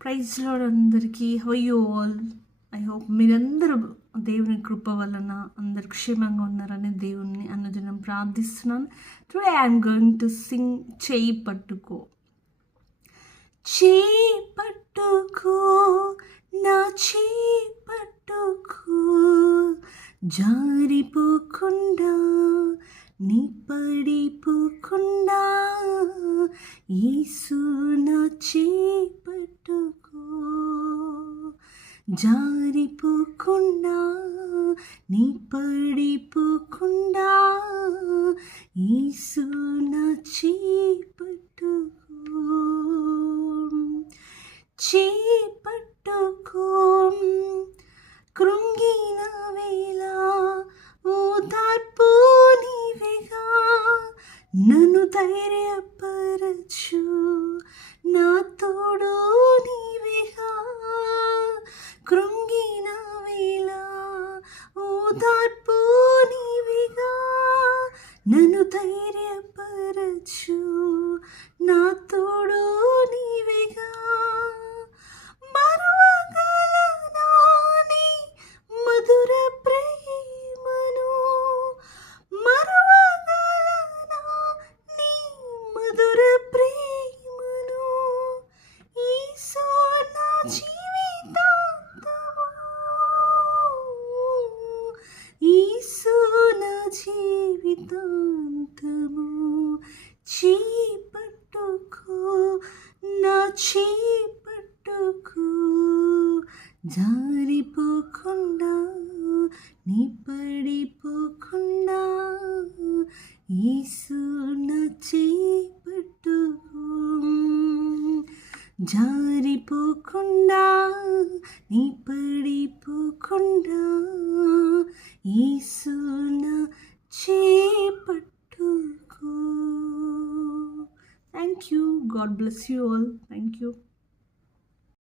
Praise lord అందరికీ. How you all I hope మీరందరూ దేవుని కృప వలన అందరు క్షేమంగా ఉన్నారని దేవుణ్ణి అన్నదినం ప్రార్థిస్తున్నాను. Today I'm going to sing చేయి పట్టుకో. చేయి పట్టుకో. నా చేయి పట్టుకో. జారిపోకుండా నీ పడిపోకుండా యేసు జారిపోకుండా నీ పడిపోకుండా యేసు నా చేయి నన్ను ధైర్యపరచు. నా తోడు నీవేగా. కృంగిన వేళ ఓదార్పు నీవిగా. నన్ను ధైర్యపరచు. నాతో జీవితాంతము చేపట్టుకో నా చేపట్టుకో. జారిపోకుండా నీ పడిపోకుండా ఈసు నా చేపట్టుకో. జారిపోకుండా నీ పడిపోకుండా ఈసు నా చేపట్టుకో Thank you. God bless you all. Thank you.